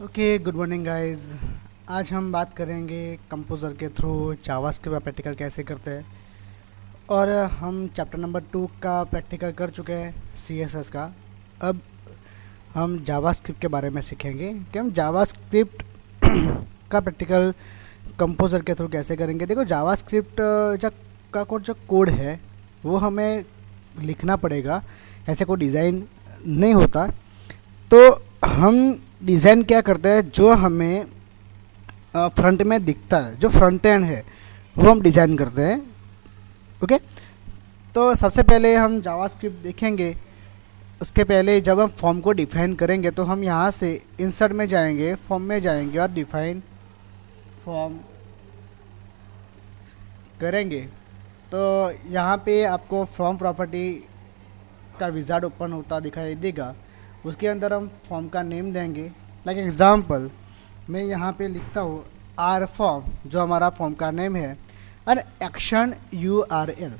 Okay, good morning guys. आज हम बात करेंगे कंपोज़र के थ्रू जावास्क्रिप्ट का प्रैक्टिकल कैसे करते हैं। और हम चैप्टर नंबर 2 का प्रैक्टिकल कर चुके हैं, सीएसएस का। अब हम जावास्क्रिप्ट के बारे में सीखेंगे कि हम जावास्क्रिप्ट का प्रैक्टिकल कंपोज़र के थ्रू कैसे करेंगे। देखो, जावास्क्रिप्ट जो कोड है वो हमें लिखना पड़ेगा, ऐसे कोई डिज़ाइन नहीं होता। तो हम डिज़ाइन क्या करते हैं, जो हमें फ्रंट में दिखता है, जो फ्रंट एंड है वो हम डिज़ाइन करते हैं। ओके, तो सबसे पहले हम जावास्क्रिप्ट देखेंगे। उसके पहले जब हम फॉर्म को डिफाइन करेंगे तो हम यहाँ से इंसर्ट में जाएंगे, फॉर्म में जाएंगे और डिफाइन फॉर्म करेंगे। तो यहाँ पे आपको फॉर्म प्रॉपर्टी का विजार्ड ओपन होता दिखाई देगा। उसके अंदर हम फॉर्म का नेम देंगे। लाइक एग्जांपल, मैं यहाँ पे लिखता हूँ आर फॉर्म, जो हमारा फॉर्म का नेम है, और एक्शन URL।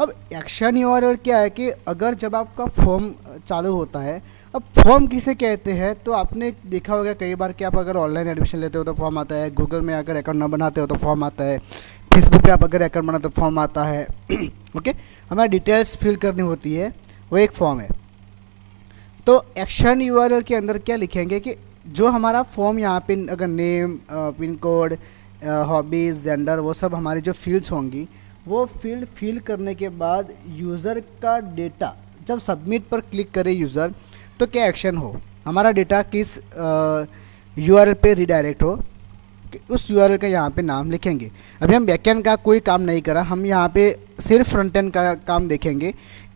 अब एक्शन URL क्या है कि अगर जब आपका फॉर्म चालू होता है, अब फॉर्म किसे कहते हैं, तो आपने देखा होगा कई बार कि आप अगर ऑनलाइन एडमिशन लेते हो तो फॉर्म आता है, गूगल में अगर अकाउंट ना बनाते हो तो फॉर्म आता है, फेसबुक पे आप अगर अकाउंट बनाते हो तो फॉर्म आता है। ओके, हमें डिटेल्स फिल करनी होती है, वो एक फॉर्म है। तो एक्शन URL के अंदर क्या लिखेंगे कि जो हमारा फॉर्म यहाँ पे अगर name, pin code, hobbies, gender, वो सब हमारी जो फील्ड्स होंगी, वो फील्ड फिल करने के बाद यूज़र का डेटा जब सबमिट पर क्लिक करे यूज़र, तो क्या एक्शन हो, हमारा डेटा किस URL पे रिडायरेक्ट हो, कि उस URL का यहाँ पे नाम लिखेंगे। अभी हम बैकएंड का कोई काम नहीं करा, हम यहाँ पे सिर्फ फ्रंट एंड का काम देखेंगे।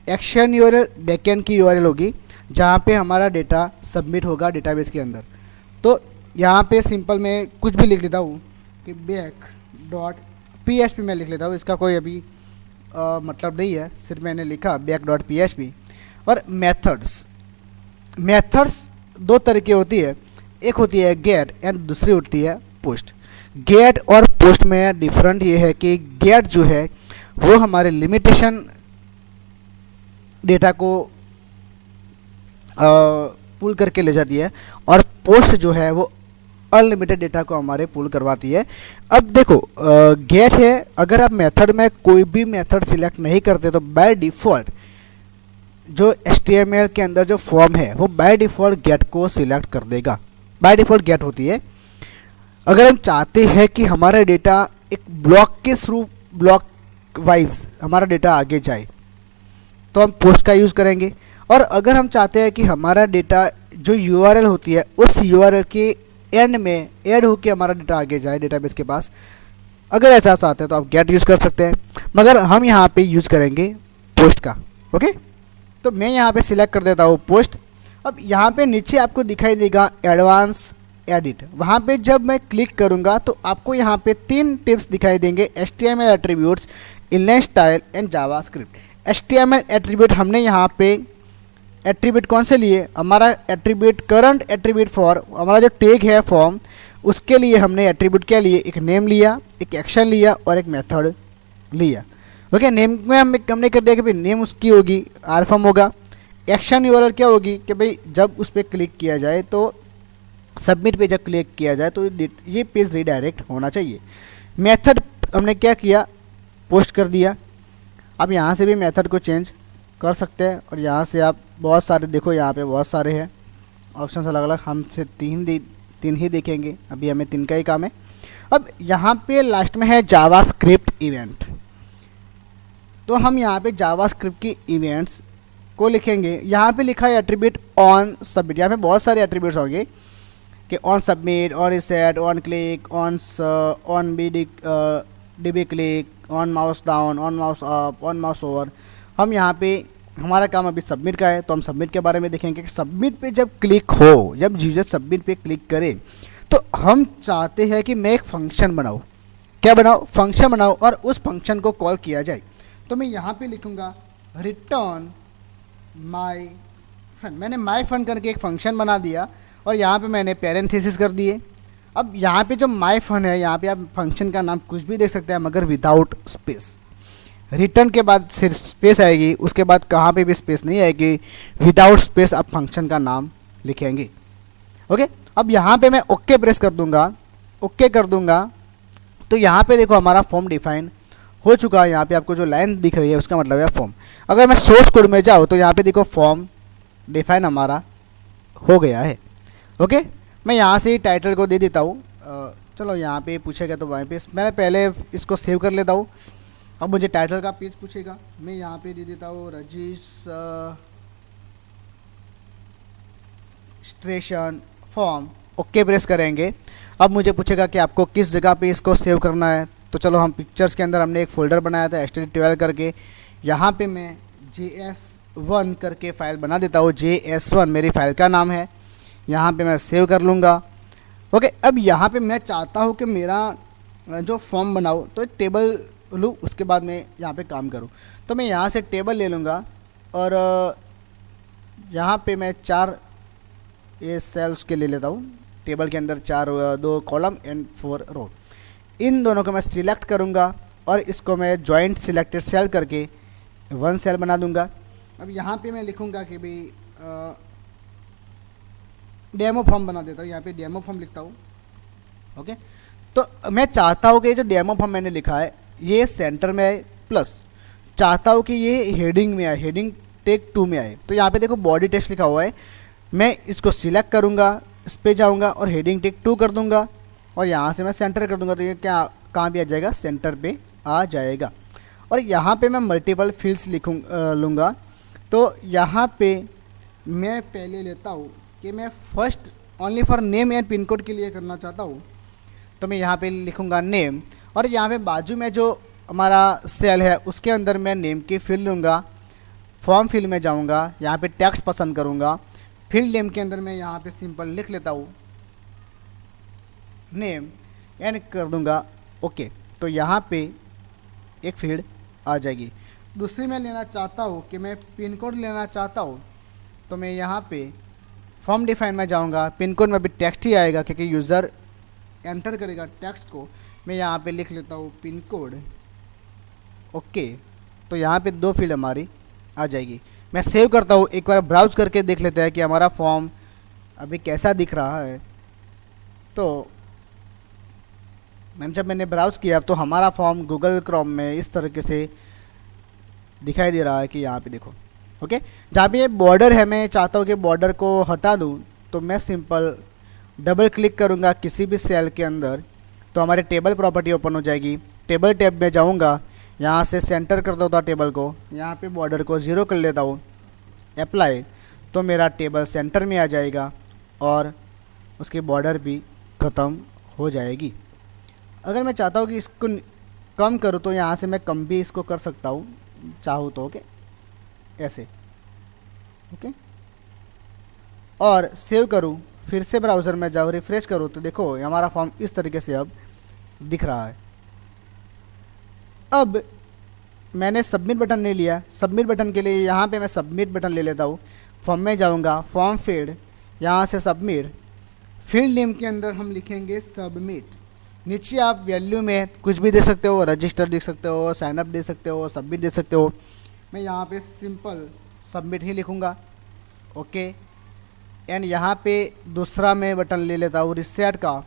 एक्शन URL बैकएंड की URL होगी, जहाँ पे हमारा डेटा सबमिट होगा डेटाबेस के अंदर। तो यहाँ पे सिंपल मैं कुछ भी लिख लेता हूँ कि back.php मैं लिख लेता हूँ। इसका कोई अभी मतलब नहीं है, सिर्फ मैंने लिखा back.php। और मेथड्स दो तरह की होती है, एक होती है गेट एंड दूसरी होती है पोस्ट। गेट और पोस्ट में डिफरेंट ये है कि गेट जो है वो हमारे लिमिटेशन डेटा को पुल करके ले जाती है, और पोस्ट जो है वो अनलिमिटेड डेटा को हमारे पुल करवाती है। अब देखो, गेट है, अगर आप मेथड में कोई भी मेथड सिलेक्ट नहीं करते तो बाय डिफ़ॉल्ट जो HTML के अंदर जो फॉर्म है वो बाय डिफ़ॉल्ट गेट को सिलेक्ट कर देगा। बाय डिफ़ॉल्ट गेट होती है। अगर हम चाहते हैं कि हमारा डेटा एक ब्लॉक के थ्रू, ब्लॉक वाइज हमारा डेटा आगे जाए, तो हम पोस्ट का यूज़ करेंगे। और अगर हम चाहते हैं कि हमारा डेटा जो URL होती है उस URL के एंड में ऐड होकर हमारा डेटा आगे जाए डेटाबेस के पास, अगर ऐसा चाहते हैं तो आप गेट यूज़ कर सकते हैं, मगर हम यहाँ पे यूज़ करेंगे पोस्ट का। ओके, तो मैं यहाँ पे सिलेक्ट कर देता हूँ पोस्ट। अब यहाँ पे नीचे आपको दिखाई देगा एडवांस एडिट, वहाँ पे जब मैं क्लिक करूँगा तो आपको यहाँ पे 3 टिप्स दिखाई देंगे: HTML attributes, inline style and JavaScript. HTML attribute हमने यहाँ पे एट्रीब्यूट कौन से लिए, हमारा एट्रीब्यूट करंट एट्रीब्यूट फॉर हमारा जो टैग है फॉर्म, उसके लिए हमने एट्रीब्यूट क्या लिए, एक नेम लिया, एक एक्शन लिया और एक मेथड लिया। ओके, नेम में हमने कर दिया कि भाई नेम उसकी होगी आर फॉर्म होगा। एक्शन URL क्या होगी कि भाई जब उस पर क्लिक किया जाए तो सबमिट पे जब क्लिक किया जाए तो ये पेज रिडायरेक्ट होना चाहिए। मेथड हमने क्या किया, पोस्ट कर दिया। अब यहाँ से भी मेथड को चेंज कर सकते हैं, और यहाँ से आप बहुत सारे देखो, यहाँ पे बहुत सारे हैं ऑप्शंस अलग अलग। हम से तीन ही देखेंगे, अभी हमें 3 का ही काम है। अब यहाँ पे लास्ट में है जावास्क्रिप्ट इवेंट, तो हम यहाँ पे जावास्क्रिप्ट की इवेंट्स को लिखेंगे। यहाँ पे लिखा है एट्रीब्यूट ऑन सबमिट। यहाँ पे बहुत सारे एट्रीब्यूट्स होंगे कि on submit, on reset, on click, on DB click, on mouse down, on mouse up, on mouse over. हम यहाँ पे हमारा काम अभी सबमिट का है, तो हम सबमिट के बारे में देखेंगे कि सबमिट पे जब क्लिक हो, जब यूजर सबमिट पे क्लिक करे, तो हम चाहते हैं कि मैं एक फंक्शन बनाऊँ। क्या बनाऊँ, फंक्शन बनाऊँ, और उस फंक्शन को कॉल किया जाए। तो मैं यहाँ पे लिखूँगा रिटर्न माई फंड। मैंने माई फंड करके एक फंक्शन बना दिया, और यहाँ पे मैंने पैरेंथेसिस कर दिए। अब यहाँ पे जो माई फंड है, यहाँ पे आप फंक्शन का नाम कुछ भी देख सकते हैं, मगर विदाउट स्पेस। रिटर्न के बाद सिर्फ स्पेस आएगी, उसके बाद कहाँ पे भी स्पेस नहीं आएगी। विदाउट स्पेस आप फंक्शन का नाम लिखेंगे। ओके, अब यहाँ पे मैं ओके प्रेस कर दूंगा, ओके कर दूंगा, तो यहाँ पे देखो हमारा फॉर्म डिफाइन हो चुका है। यहाँ पे आपको जो लाइन दिख रही है उसका मतलब है फॉर्म। अगर मैं सोर्स कोड में जाऊँ तो यहाँ पे देखो फॉर्म डिफाइन हमारा हो गया है। ओके, मैं यहाँ से टाइटल को दे देता हूँ। चलो यहाँ पे पूछेगा तो वहीं पे मैंने पहले इसको सेव कर लेता हूँ। अब मुझे टाइटल का पेज पूछेगा, मैं यहाँ पे दे देता हूँ रजिस्ट्रेशन फॉर्म। ओके प्रेस करेंगे। अब मुझे पूछेगा कि आपको किस जगह पे इसको सेव करना है। तो चलो हम पिक्चर्स के अंदर हमने एक फ़ोल्डर बनाया था std12 करके, यहाँ पे मैं js1 करके फ़ाइल बना देता हूँ। js1 मेरी फ़ाइल का नाम है। यहाँ पे मैं सेव कर लूँगा। ओके, अब यहाँ पे मैं चाहता हूँ कि मेरा जो फॉर्म बनाऊँ तो एक टेबल लूँ, उसके बाद मैं यहाँ पे काम करूँ। तो मैं यहाँ से टेबल ले लूँगा और यहाँ पे मैं 4 ये सेल्स के ले लेता हूँ। टेबल के अंदर 2 कॉलम एंड 4 रो, इन दोनों को मैं सिलेक्ट करूँगा और इसको मैं जॉइंट सिलेक्टेड सेल करके 1 सेल बना दूँगा। अब यहाँ पे मैं लिखूँगा कि भाई डेमो फॉर्म बना देता हूँ। यहाँ पे डेमो फॉर्म लिखता हूँ। ओके, तो मैं चाहता हूँ कि जो डेमो फॉर्म मैंने लिखा है ये सेंटर में आए, प्लस चाहता हूँ कि ये हेडिंग में आए, हेडिंग टेक 2 में आए। तो यहाँ पे देखो बॉडी टेक्स्ट लिखा हुआ है, मैं इसको सिलेक्ट करूँगा, इस पर जाऊँगा और हेडिंग टेक 2 कर दूँगा और यहाँ से मैं सेंटर कर दूँगा। तो ये क्या कहाँ पे आ जाएगा, सेंटर पे आ जाएगा। और यहाँ पे मैं मल्टीपल फील्ड्स लूँगा। तो यहाँ पे मैं पहले लेता हूँ कि मैं first only for name and pin code के लिए करना चाहता हूँ। तो मैं यहाँ पे लिखूँगा नेम और यहाँ पे बाजू में जो हमारा सेल है उसके अंदर मैं नेम की फील्ड लूँगा। फॉर्म फील्ड में जाऊँगा, यहाँ पे टेक्स्ट पसंद करूँगा। फील्ड नेम के अंदर मैं यहाँ पे सिंपल लिख लेता हूँ नेम एंड कर दूँगा ओके। तो यहाँ पे एक फील्ड आ जाएगी। दूसरी मैं लेना चाहता हूँ कि मैं पिन कोड लेना चाहता हूँ। तो मैं यहाँ पे फॉर्म डिफाइन में जाऊँगा, पिन कोड में भी टेक्स्ट ही आएगा क्योंकि यूज़र एंटर करेगा टेक्स्ट को। मैं यहाँ पे लिख लेता हूँ पिन कोड ओके। तो यहाँ पे 2 फील्ड हमारी आ जाएगी। मैं सेव करता हूँ, एक बार ब्राउज़ करके देख लेते हैं कि हमारा फॉर्म अभी कैसा दिख रहा है। तो मैंने ब्राउज़ किया तो हमारा फॉर्म गूगल क्रोम में इस तरीके से दिखाई दे रहा है कि यहाँ पे देखो। ओके, जहाँ पे ये बॉर्डर है मैं चाहता हूँ कि बॉर्डर को हटा दूँ। तो मैं सिंपल डबल क्लिक करूँगा किसी भी सेल के अंदर, तो हमारी टेबल प्रॉपर्टी ओपन हो जाएगी। टेबल टैब में जाऊँगा, यहाँ से सेंटर कर देता हूँ टेबल को, यहाँ पे बॉर्डर को 0 कर लेता हूँ, अप्लाई। तो मेरा टेबल सेंटर में आ जाएगा और उसकी बॉर्डर भी ख़त्म हो जाएगी। अगर मैं चाहता हूँ कि इसको कम करूँ तो यहाँ से मैं कम भी इसको कर सकता हूँ चाहूँ तो। ओके, ऐसे ओके, और सेव करूँ, फिर से ब्राउज़र में जाऊँ, रिफ़्रेश करूँ तो देखो हमारा फॉर्म इस तरीके से अब दिख रहा है। अब मैंने सबमिट बटन ले लिया। सबमिट बटन के लिए यहाँ पे मैं सबमिट बटन ले लेता हूँ। फॉर्म में जाऊँगा, फॉर्म फील्ड, यहाँ से सबमिट। फील्ड नेम के अंदर हम लिखेंगे सबमिट। नीचे आप वैल्यू में कुछ भी दे सकते हो, रजिस्टर दे सकते हो, साइनअप दे सकते हो, सबमिट दे सकते हो। मैं यहाँ पे सिंपल सबमिट ही लिखूँगा ओके। एंड यहाँ पे दूसरा मैं बटन ले लेता हूँ रिसेट का,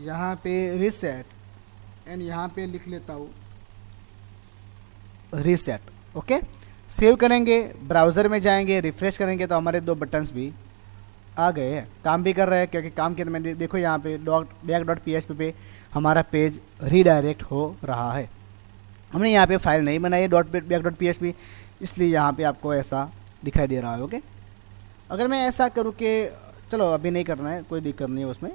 यहाँ पे रिसेट एंड यहाँ पे लिख लेता हूँ रीसेट ओके। सेव करेंगे, ब्राउज़र में जाएंगे, रिफ़्रेश करेंगे तो हमारे 2 बटन्स भी आ गए हैं, काम भी कर रहे हैं। क्योंकि काम के अंदर मैंने देखो यहाँ पे back.php पे हमारा पेज रीडायरेक्ट हो रहा है। हमने यहाँ पे फाइल नहीं बनाई है back.php, इसलिए यहाँ पे आपको ऐसा दिखाई दे रहा है ओके। अगर मैं ऐसा करूँ कि चलो अभी नहीं करना है, कोई दिक्कत नहीं है उसमें।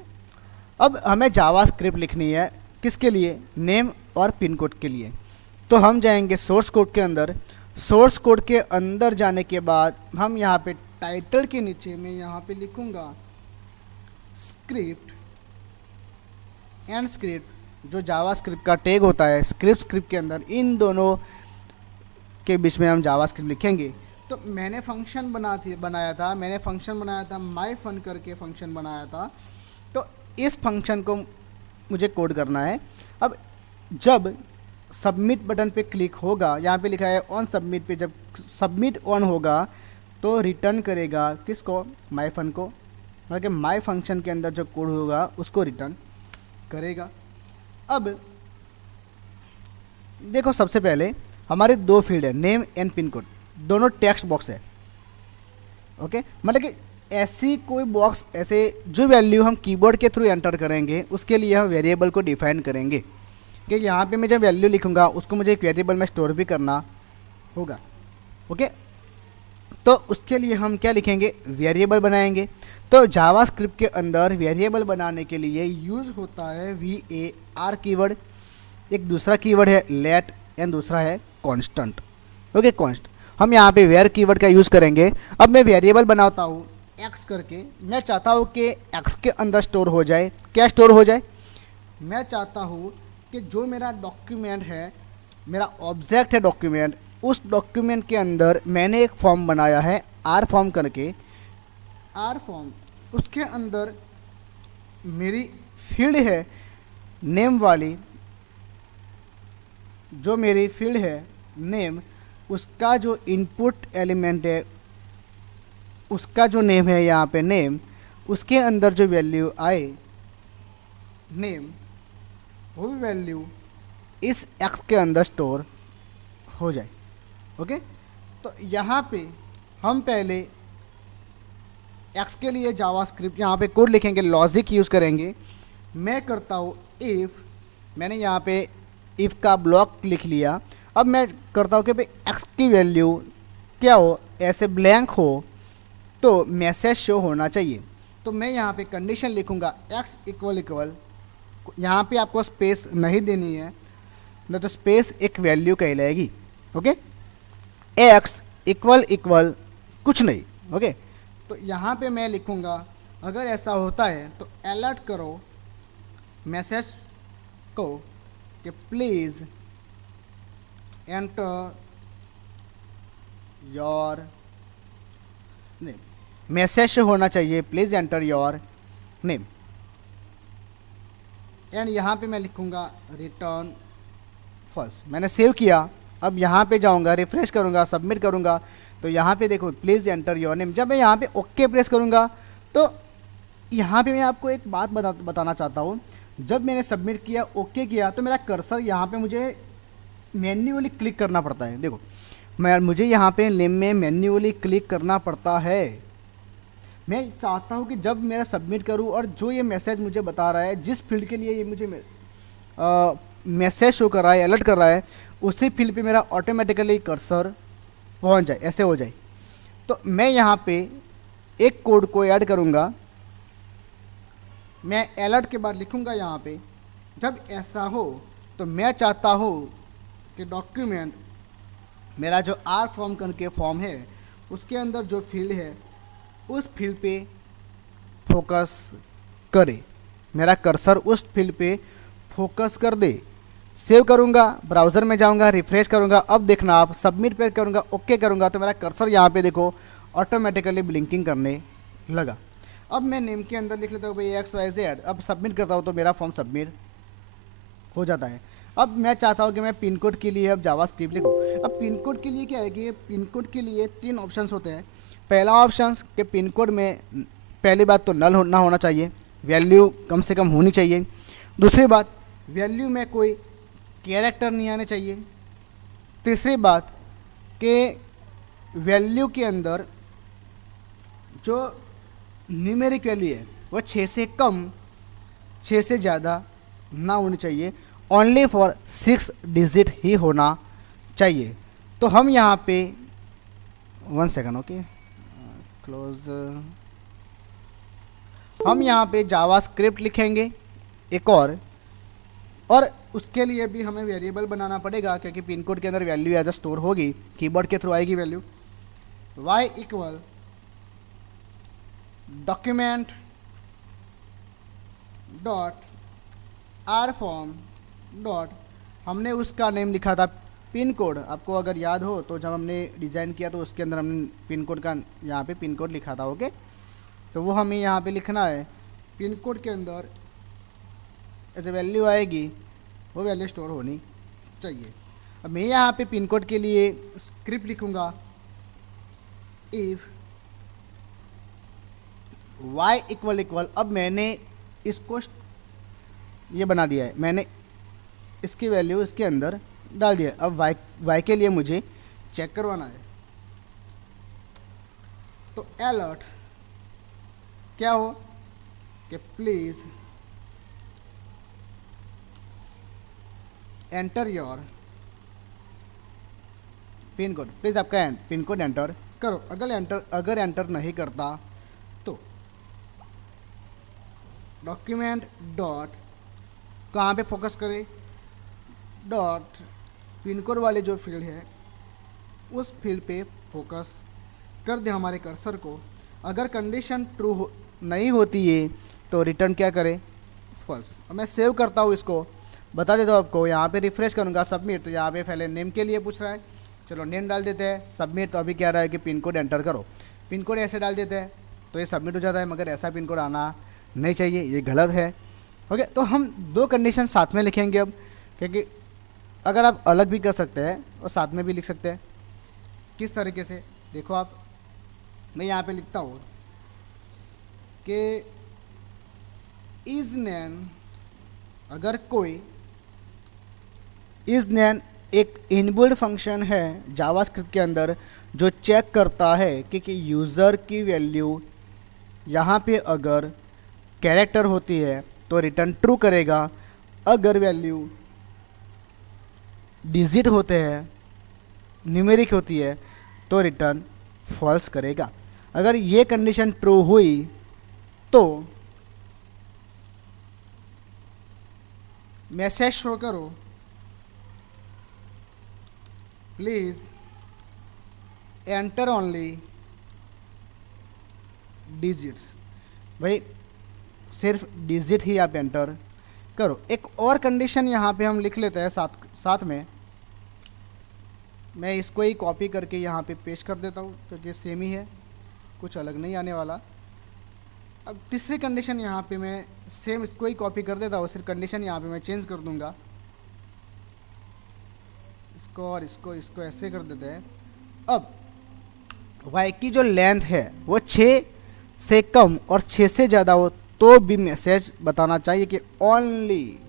अब हमें जावास्क्रिप्ट लिखनी है, किसके लिए, नेम और पिन कोड के लिए। तो हम जाएंगे सोर्स कोड के अंदर। सोर्स कोड के अंदर जाने के बाद हम यहाँ पे टाइटल के नीचे मैं यहाँ पे लिखूँगा स्क्रिप्ट एंड स्क्रिप्ट, जो जावास्क्रिप्ट का टैग होता है स्क्रिप्ट के अंदर, इन दोनों के बीच में हम जावास्क्रिप्ट लिखेंगे। तो मैंने फंक्शन बनाया था माई फन करके फंक्शन बनाया था। तो इस फंक्शन को मुझे कोड करना है। अब जब सबमिट बटन पे क्लिक होगा, यहाँ पे लिखा है ऑन सबमिट पे, जब सबमिट ऑन होगा तो रिटर्न करेगा किसको, माई फन को। मतलब कि माई फंक्शन के अंदर जो कोड होगा उसको रिटर्न करेगा। अब देखो सबसे पहले हमारे दो फील्ड है, नेम एंड पिन कोड, दोनों टेक्स्ट बॉक्स है। ओके, मतलब कि ऐसी कोई बॉक्स, ऐसे जो वैल्यू हम कीबोर्ड के थ्रू एंटर करेंगे उसके लिए हम वेरिएबल को डिफाइन करेंगे कि यहाँ पे मैं जब वैल्यू लिखूँगा उसको मुझे एक वेरिएबल में स्टोर भी करना होगा। ओके, तो उसके लिए हम क्या लिखेंगे, वेरिएबल बनाएंगे। तो जावास्क्रिप्ट के अंदर वेरिएबल बनाने के लिए यूज़ होता है var कीवर्ड, एक दूसरा कीवर्ड है लेट एंड दूसरा है कांस्टेंट। ओके, कांस्ट हम यहाँ पे वेर कीवर्ड का यूज़ करेंगे। अब मैं वेरिएबल बनाता हूँ एक्स करके, मैं चाहता हूँ कि एक्स के अंदर स्टोर हो जाए, क्या स्टोर हो जाए, मैं चाहता हूँ कि जो मेरा डॉक्यूमेंट है, मेरा ऑब्जेक्ट है डॉक्यूमेंट, उस डॉक्यूमेंट के अंदर मैंने एक फॉर्म बनाया है आर फॉर्म करके, आर फॉर्म, उसके अंदर मेरी फील्ड है नेम वाली, जो मेरी फील्ड है नेम, उसका जो इनपुट एलिमेंट है उसका जो नेम है यहाँ पे नेम, उसके अंदर जो वैल्यू आए नेम, वो भी वैल्यू इस एक्स के अंदर स्टोर हो जाए। ओके, तो यहाँ पे हम पहले एक्स के लिए जावास्क्रिप्ट यहाँ पे कोड लिखेंगे, लॉजिक यूज़ करेंगे। मैं करता हूँ इफ़, मैंने यहाँ पे इफ़ का ब्लॉक लिख लिया। अब मैं करता हूँ कि भाई एक्स की वैल्यू क्या हो, ऐसे ब्लैंक हो तो मैसेज शो होना चाहिए। तो मैं यहाँ पे कंडीशन लिखूँगा एक्स इक्वल इक्वल, यहाँ पे आपको स्पेस नहीं देनी है, नहीं तो स्पेस एक वैल्यू कहलाएगी। ओके, एक्स इक्वल इक्वल कुछ नहीं। ओके, तो यहाँ पे मैं लिखूँगा अगर ऐसा होता है तो अलर्ट करो मैसेज को कि please enter your name, message होना चाहिए please enter your name, and यहाँ पे मैं लिखूँगा रिटर्न फॉल्स। मैंने सेव किया, अब यहाँ पे जाऊँगा, रिफ्रेश करूँगा, सबमिट करूँगा, तो यहाँ पे देखो प्लीज़ एंटर योर नेम। जब मैं यहाँ पे ओके प्रेस करूँगा तो यहाँ पे मैं आपको एक बात बताना चाहता हूँ, जब मैंने सबमिट किया, ओके किया, तो मेरा कर्सर यहाँ पे मुझे मैन्युअली क्लिक करना पड़ता है। देखो मुझे यहाँ पे नेम में मैन्युअली क्लिक करना पड़ता है। मैं चाहता हूँ कि जब मेरा सबमिट करूँ और जो ये मैसेज मुझे बता रहा है, जिस फील्ड के लिए ये मुझे मैसेज शो कर रहा है, अलर्ट कर रहा है, उसी फील्ड पे मेरा ऑटोमेटिकली कर्सर पहुँच जाए, ऐसे हो जाए। तो मैं यहाँ पे एक कोड को ऐड करूँगा, मैं अलर्ट के बाद लिखूँगा यहाँ पे जब ऐसा हो तो मैं चाहता हूँ कि डॉक्यूमेंट मेरा जो आर फॉर्म करके फॉर्म है उसके अंदर जो फील्ड है उस फील्ड पे फोकस करे, मेरा कर्सर उस फील्ड पे फोकस कर दे। सेव करूँगा, ब्राउज़र में जाऊँगा, रिफ्रेश करूँगा, अब देखना आप सबमिट पे करूँगा, ओके करूँगा, तो मेरा कर्सर यहाँ पे देखो ऑटोमेटिकली ब्लिंकिंग करने लगा। अब मैं नेम के अंदर लिख लेता हूँ भाई XYZ, अब सबमिट करता हूँ तो मेरा फॉर्म सबमिट हो जाता है। अब मैं चाहता हूँ कि मैं पिन कोड के लिए अब जावास्क्रिप्ट लिखूँ। अब पिन कोड के लिए क्या है कि पिन कोड के लिए 3 ऑप्शंस होते हैं। पहला ऑप्शन कि पिन कोड में पहली बात तो नल ना होना चाहिए, वैल्यू कम से कम होनी चाहिए। दूसरी बात, वैल्यू में कोई कैरेक्टर नहीं आने चाहिए। तीसरी बात कि वैल्यू के अंदर जो न्यूमेरिक वैल्यू है वो 6 से कम, 6 से ज़्यादा ना होनी चाहिए, ओनली फॉर 6 डिजिट ही होना चाहिए। तो हम यहाँ पे 1 सेकंड, ओके क्लोज, हम यहाँ पे जावास्क्रिप्ट लिखेंगे एक और उसके लिए भी हमें वेरिएबल बनाना पड़ेगा क्योंकि पिन कोड के अंदर वैल्यू एज अ स्टोर होगी, कीबोर्ड के थ्रू आएगी value. y equal document dot are form dot, हमने उसका नेम लिखा था पिन कोड, आपको अगर याद हो तो जब हमने डिज़ाइन किया तो उसके अंदर हमने पिन कोड का यहाँ पे पिन कोड लिखा था। ओके, तो वो हमें यहाँ पे लिखना है, पिन कोड के अंदर ऐसे वैल्यू आएगी वो वैल्यू स्टोर होनी चाहिए। अब मैं यहाँ पे पिन कोड के लिए स्क्रिप्ट लिखूँगा, इफ़ y इक्वल इक्वल, अब मैंने इसको ये बना दिया है, मैंने इसकी वैल्यू इसके अंदर डाल दिया। अब y के लिए मुझे चेक करवाना है, तो अलर्ट क्या हो कि please enter your pin code, please आपका पिन कोड एंटर करो। अगर एंटर नहीं करता तो डॉक्यूमेंट डॉट कहाँ पे फोकस करें, डॉट पिन कोड वाले जो फील्ड है उस फील्ड पे फोकस कर दे हमारे कर्सर को। अगर कंडीशन ट्रू नहीं होती है तो रिटर्न क्या करें, फॉल्स। अब मैं सेव करता हूँ, इसको बता देता हूँ आपको। यहाँ पे रिफ्रेश करूँगा, सबमिट, तो यहाँ पे पहले नेम के लिए पूछ रहा है, चलो नेम डाल देते हैं, सबमिट। तो अभी क्या रहा है कि पिन कोड एंटर करो, पिन कोड ऐसे डाल देते हैं तो ये सबमिट हो जाता है, मगर ऐसा पिन कोड आना नहीं चाहिए, ये गलत है। ओके, तो हम दो कंडीशन साथ में लिखेंगे अब, क्योंकि अगर आप अलग भी कर सकते हैं और साथ में भी लिख सकते हैं। किस तरीके से देखो आप, मैं यहाँ पे लिखता हूँ कि इज नैन, अगर कोई इज नैन एक इनबिल्ट फंक्शन है जावास्क्रिप्ट के अंदर जो चेक करता है कि यूज़र की वैल्यू यहाँ पे अगर कैरेक्टर होती है तो रिटर्न ट्रू करेगा, अगर वैल्यू डिजिट होते हैं, न्यूमेरिक होती है, तो रिटर्न फॉल्स करेगा। अगर ये कंडीशन ट्रू हुई तो मैसेज शो करो, प्लीज़ एंटर ओनली डिजिट्स। भाई सिर्फ डिजिट ही आप एंटर करो। एक और कंडीशन यहाँ पे हम लिख लेते हैं साथ में, मैं इसको ही कॉपी करके यहाँ पे पेस्ट कर देता हूँ क्योंकि सेम ही है, कुछ अलग नहीं आने वाला। अब तीसरी कंडीशन यहाँ पे मैं सेम इसको ही कॉपी कर देता हूँ, सिर्फ कंडीशन यहाँ पे मैं चेंज कर दूँगा, इसको और इसको ऐसे कर देते हैं। अब y की जो लेंथ है वो 6 से कम और 6 से ज़्यादा हो तो भी मैसेज बताना चाहिए कि ओनली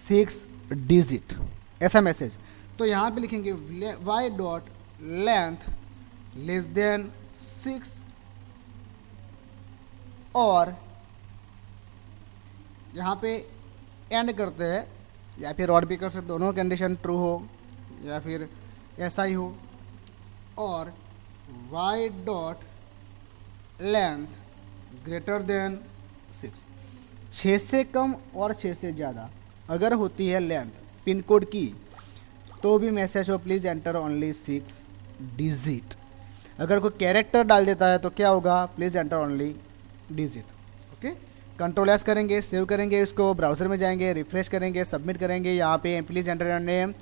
6 डिजिट, ऐसा मैसेज। तो यहाँ पे लिखेंगे y dot length less than 6 और यहाँ पे एंड करते हैं, या फिर और भी कर सकते, दोनों कंडीशन ट्रू हो या फिर ऐसा ही हो, और y dot length greater than 6 से कम और 6 से ज़्यादा अगर होती है लेंथ पिन कोड की तो भी मैसेज हो प्लीज़ एंटर ओनली 6 डिजिट। अगर कोई कैरेक्टर डाल देता है तो क्या होगा, please enter only digit. Okay, control S करेंगे, सेव करेंगे, इसको ब्राउज़र में जाएंगे, रिफ्रेश करेंगे, सबमिट करेंगे। यहाँ पे प्लीज़ एंटर योर नेम,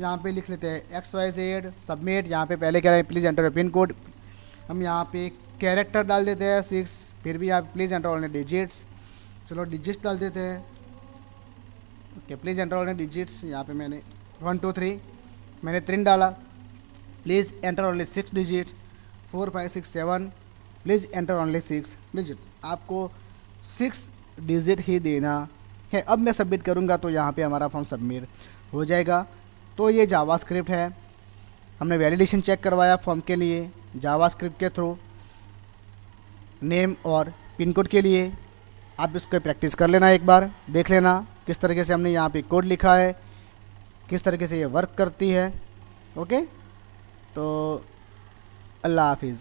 यहाँ पे लिख लेते हैं XYZ, सबमिट। यहाँ पे पहले कह रहे हैं please enter your pin code, हम यहाँ पे कैरेक्टर डाल देते हैं 6, फिर भी यहाँ प्लीज़ एंटर ओनली डिजिट्स, चलो डिजिट्स डाल देते हैं। Okay, please enter only digits, यहाँ पे मैंने 1 2 3 मैंने 3 डाला, please enter only 6 digit, 4 5 6 7 please enter only 6 digit. आपको 6 डिजिट ही देना है। अब मैं सबमिट करूँगा तो यहाँ पे हमारा फॉर्म सबमिट हो जाएगा। तो ये जावास्क्रिप्ट है, हमने वैलिडेशन चेक करवाया फॉर्म के लिए जावास्क्रिप्ट के थ्रू, नेम और पिन कोड के लिए। आप इसको प्रैक्टिस कर लेना, एक बार देख लेना किस तरीके से हमने यहाँ पे कोड लिखा है, किस तरीके से ये वर्क करती है। ओके, तो अल्लाह हाफिज़।